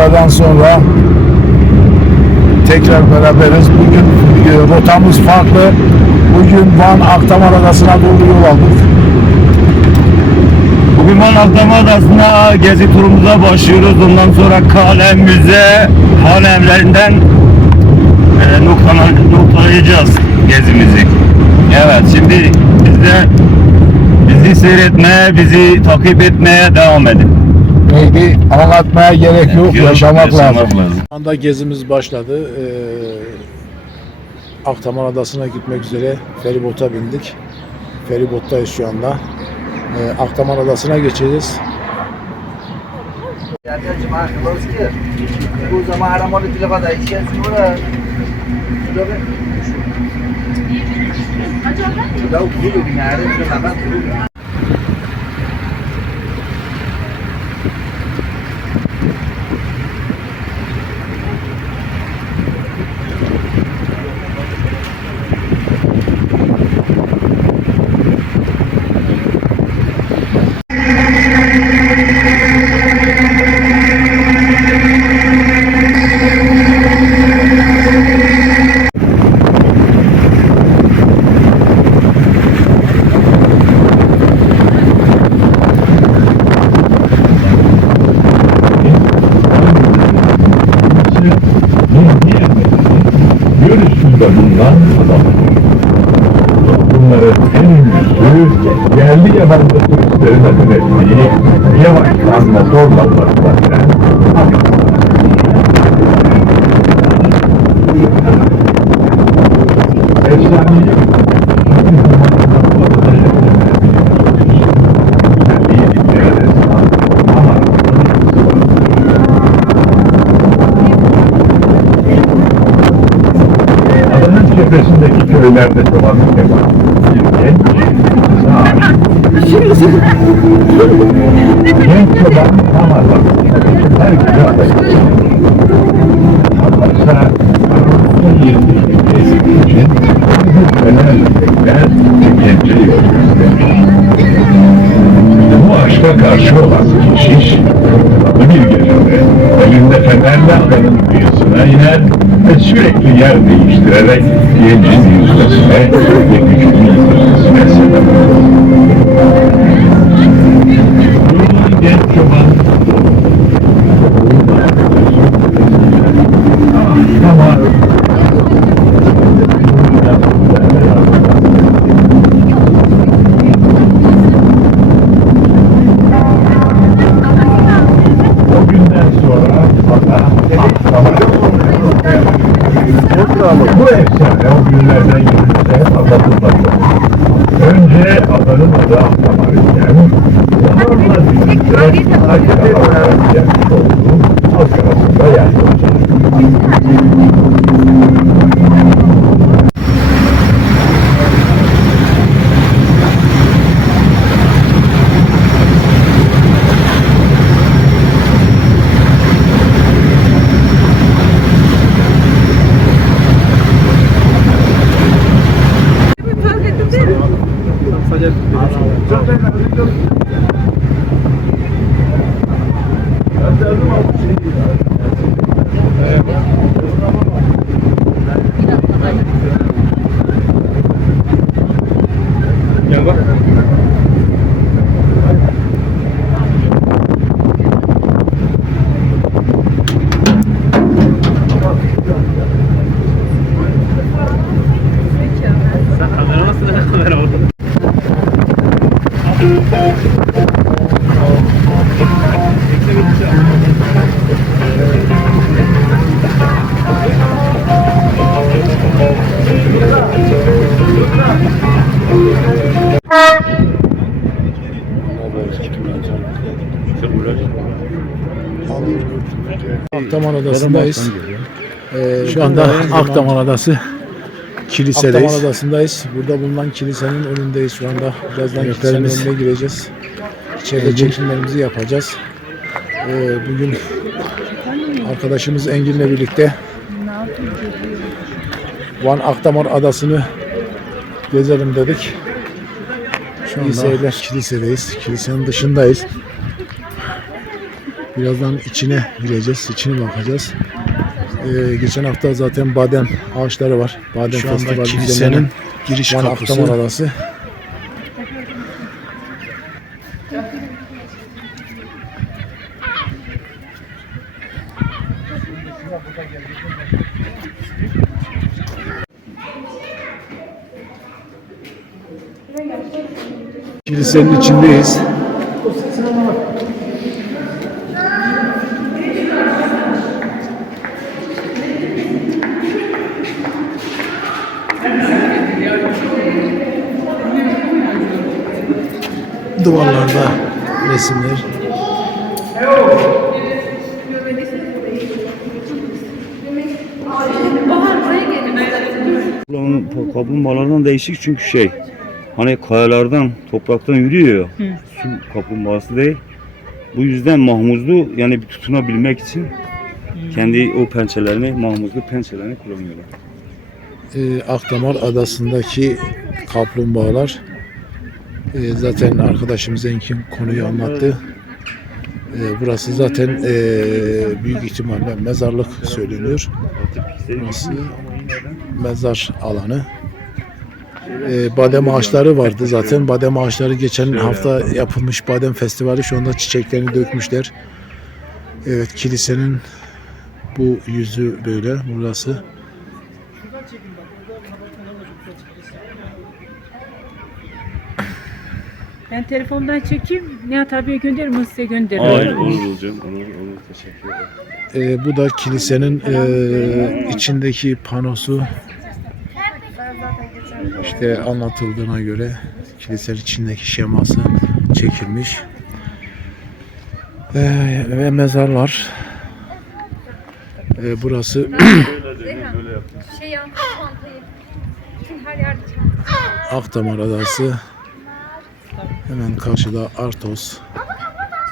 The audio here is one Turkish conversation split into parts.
aradan sonra tekrar beraberiz. Bugün e, rotamız farklı. Bugün Van Akdamar Adası'na doğru yol aldık. Bugün Van Atlama Adası'na gezi turumuza başlıyoruz. Ondan sonra kale, müze, han evlerinden e, noktala- noktalayacağız gezimizi. Evet şimdi biz bizi seyretmeye, bizi takip etmeye devam edin. Neydi? Anlatmaya gerek yok. Yaşamak, yaşamak lazım. lazım. Şu anda gezimiz başladı. Ee, Akdamar Adası'na gitmek üzere feribota bindik. Feribottayız şu anda. Ee, Akdamar Adası'na geçeceğiz. Bu zaman işe sonra Görüşünde bulunan adamlar. Bunların en ünlüsü yerli yabancı turistlerin adını ettiği yavaştan motorla ulaşılabilen köylerde çobanlık yapan bir genç. Genç çoban tam adam. Her gece adaya Oysa aramızda yetişmiş için bizi önemlilikler gence yol aşka karşı olan keşiş, bir gecede elinde fenerle adanın kıyısına iner ve sürekli yer değiştirerek gencin yüzdesine ve gücünün yıkılmasına sebep olur o günden sonra bana Bu günümüze hep anlatılmaktadır. Önce adanın adı Ahtamar iken, zamanla günümüze Akdamar gelmiş olduğu halk arasında yerleşir. Akdamar Adası'ndayız. Ee, şu anda Akdamar Adası kilisedeyiz. Akdamar Adası'ndayız. Burada bulunan kilisenin önündeyiz şu anda. Birazdan kilisenin önüne gireceğiz. İçeride çekimlerimizi yapacağız. Ee, bugün arkadaşımız Engin'le birlikte Van Akdamar Adası'nı gezelim dedik. Şu İyi seyirler. Kilisedeyiz. Kilisenin dışındayız. Birazdan içine gireceğiz, içine bakacağız. Ee, geçen hafta zaten badem ağaçları var. Badem Şu anda Festivali kilisenin düzenlenen giriş Van kapısı. Akdamar Adası. Kilisenin içindeyiz. Duvarlarda resimler. Kaplumbağalardan değişik çünkü şey hani kayalardan topraktan yürüyor ya. Su kaplumbağası değil. Bu yüzden mahmuzlu yani bir tutunabilmek için kendi o pençelerini, mahmuzlu pençelerini kullanıyorlar. e, Akdamar Adası'ndaki kaplumbağalar e, zaten arkadaşımız Enkin konuyu anlattı. E, burası zaten e, büyük ihtimalle mezarlık söyleniyor. Burası mezar alanı. E, badem ağaçları vardı zaten. Badem ağaçları geçen hafta yapılmış badem festivali şu anda çiçeklerini dökmüşler. Evet kilisenin bu yüzü böyle burası. Ben telefondan çekeyim. Nihat abiye gönderirim, o size gönderirim. Aynen olur hocam. Olur, olur. Teşekkür ederim. E, bu da kilisenin e, içindeki panosu. İşte anlatıldığına göre kilisenin içindeki şeması çekilmiş. E, ve mezarlar. E, burası şey yanlış çantayı. Çünkü her yerde çanta. Akdamar Adası. Hemen karşıda Artos.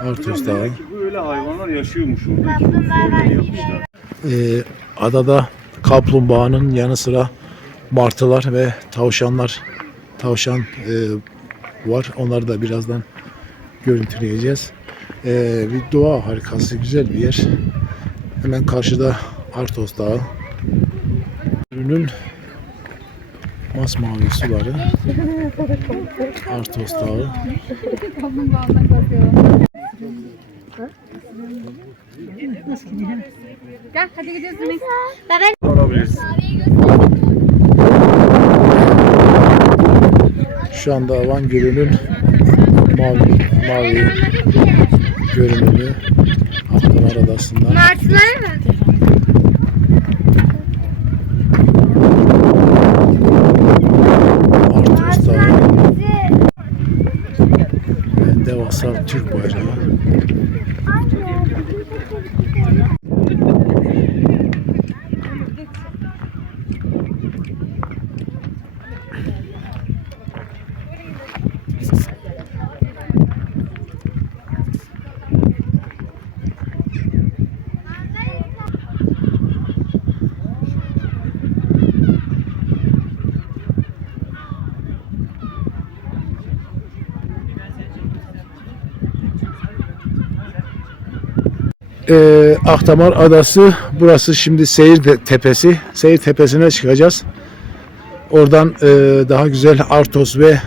Artos Dağı. Böyle hayvanlar yaşıyormuş orada. Formeli yapmışlar. Ee, adada kaplumbağanın yanı sıra martılar ve tavşanlar tavşan e, var. Onları da birazdan görüntüleyeceğiz. Ee, bir doğa harikası, güzel bir yer. Hemen karşıda Artos Dağı. Ürünün masmavi suları. Artos Dağı. Gel hadi gidiyoruz demek. Alabiliriz. Şu anda Van Gölü'nün mavi, mavi görünümü Akdamar Adası'ndan. Martılar mı? Artos Dağı ve devasa Türk bayrağı. Ee, Akdamar Adası burası şimdi Seyir Tepesi. Seyir Tepesi'ne çıkacağız. Oradan e, daha güzel Artos ve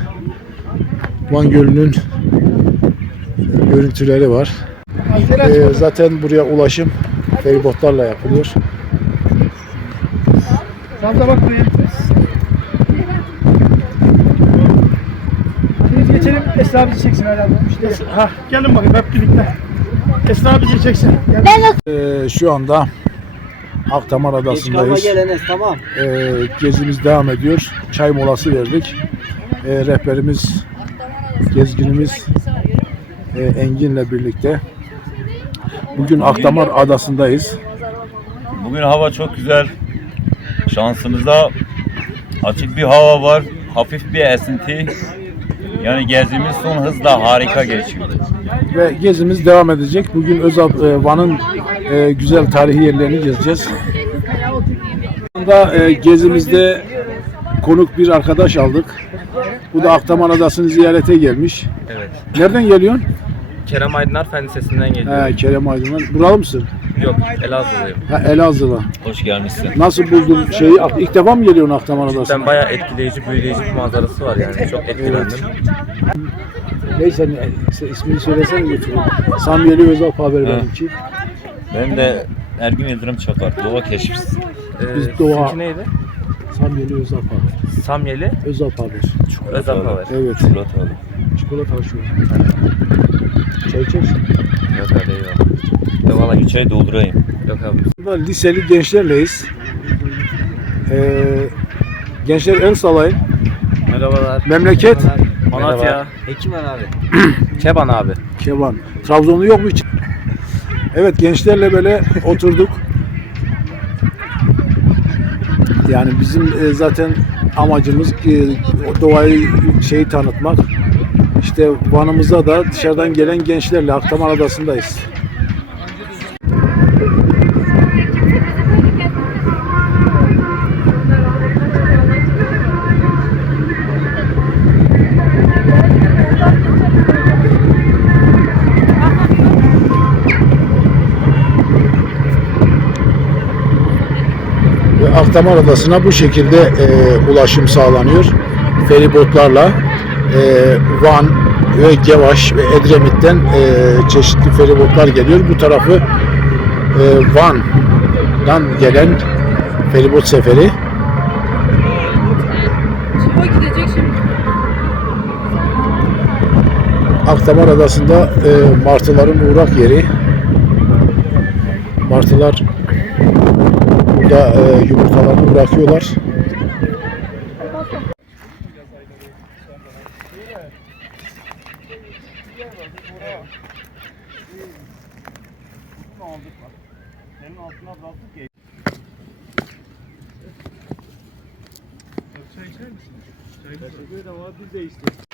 Van Gölü'nün görüntüleri var. Ee, zaten buraya ulaşım feribotlarla yapılıyor. Samza bak buraya. Biz geçelim Esra bizi çeksin herhalde. İşte, ha, gelin bakayım hep birlikte. Bizi çeksin. Gel. Ee, şu anda Akdamar Adası'ndayız. tamam. Ee, gezimiz devam ediyor. Çay molası verdik. Ee, rehberimiz, gezginimiz e, Engin'le birlikte. Bugün Akdamar Adası'ndayız. Bugün hava çok güzel. Şansımızda açık bir hava var. Hafif bir esinti. Yani gezimiz son hızla harika geçiyor. Ve gezimiz devam edecek. Bugün Özal, e, Van'ın e, güzel tarihi yerlerini gezeceğiz. Anda e, gezimizde konuk bir arkadaş aldık. Bu da Akdamar Adası'nı ziyarete gelmiş. Evet. Nereden geliyorsun? Kerem Aydınlar Fen Lisesi'nden geliyorum. He, Kerem Aydın'dan. Buralı mısın? Yok, Elazığlıyım. Ha, Elazığlı. Hoş gelmişsin. Nasıl buldun şeyi? İlk defa mı geliyorsun Akdamar Adası'na? Cidden bayağı etkileyici, büyüleyici bir manzarası var yani. Çok etkilendim. Neyse ne- ismini söylesene götürün. Samyeli Özalp haber Ha. benimki. Ben de Ergün Yıldırım Çakar. Doğa Keşfisi. Ee, Biz doğa- sizinki neydi? Samyeli Özalp haber. Samyeli, Özalp haber. Özlem Haber. Evet. Çikolata abi. Çikolata aşıyor. Çay içersin. Yok abi eyvallah. Yok valla Bir çay doldurayım. Yok abi. Burada liseli gençlerleyiz. Ee, gençler el salayın. Merhabalar. Memleket Malatya. Hekim abi. Keban abi. Keban. Trabzonlu yok mu hiç? Evet gençlerle böyle oturduk. Yani bizim e, zaten amacımız e, doğayı şeyi tanıtmak. İşte Van'ımıza da dışarıdan gelen gençlerle Akdamar Adası'ndayız. Akdamar Adası'na bu şekilde e, ulaşım sağlanıyor. Feribotlarla Van ve Gevaş ve Edremit'ten e, çeşitli feribotlar geliyor. Bu tarafı e, Van'dan gelen feribot seferi. Akdamar Adası'nda e, martıların uğrak yeri. Martılar burada e, yumurtalarını bırakıyorlar. içer misiniz? Çayınız Teşekkür ederim abi biz de istiyoruz.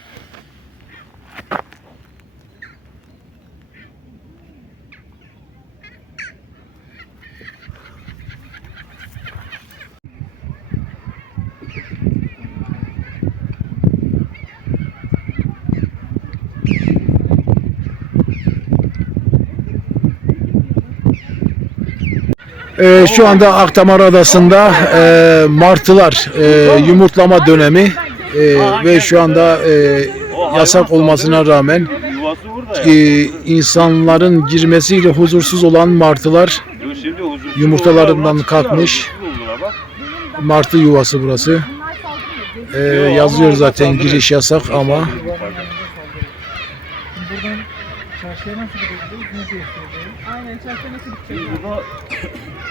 Ee, şu anda Akdamar Adası'nda e, martılar e, yumurtlama dönemi e, ve şu anda e, yasak olmasına rağmen e, insanların girmesiyle huzursuz olan martılar yumurtalarından kalkmış. Martı yuvası burası. E, yazıyor zaten giriş yasak ama Aynen çarşıya nasıl gideceğiz? Burada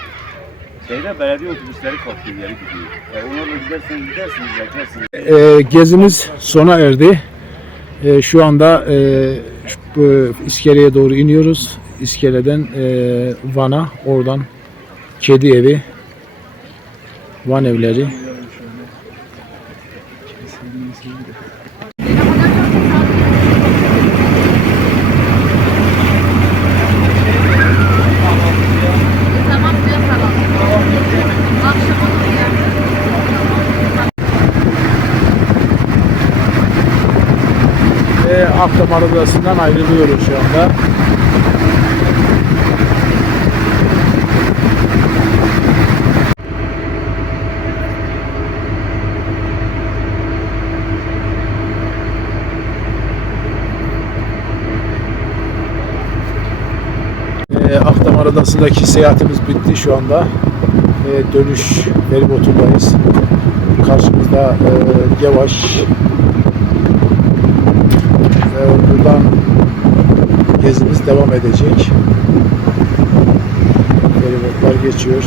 şeyde belediye otobüsleri kalkıyor yeri gidiyor. E, onlarla giderseniz gidersiniz, gidersiniz. e, gezimiz sona erdi. E, şu anda e, şu- iskeleye doğru iniyoruz. İskeleden e, Van'a, oradan Kedi Evi, Van Evleri. Tamam ne yapalım? Akşama doğru yani. Ve Akdamar Adası'ndan ayrılıyoruz şu anda. Ee, Akdamar Adası'ndaki seyahatimiz bitti şu anda. Ee, dönüş feribotundayız. Karşımızda e, Yavaş buradan gezimiz devam edecek. Feribotlar geçiyor.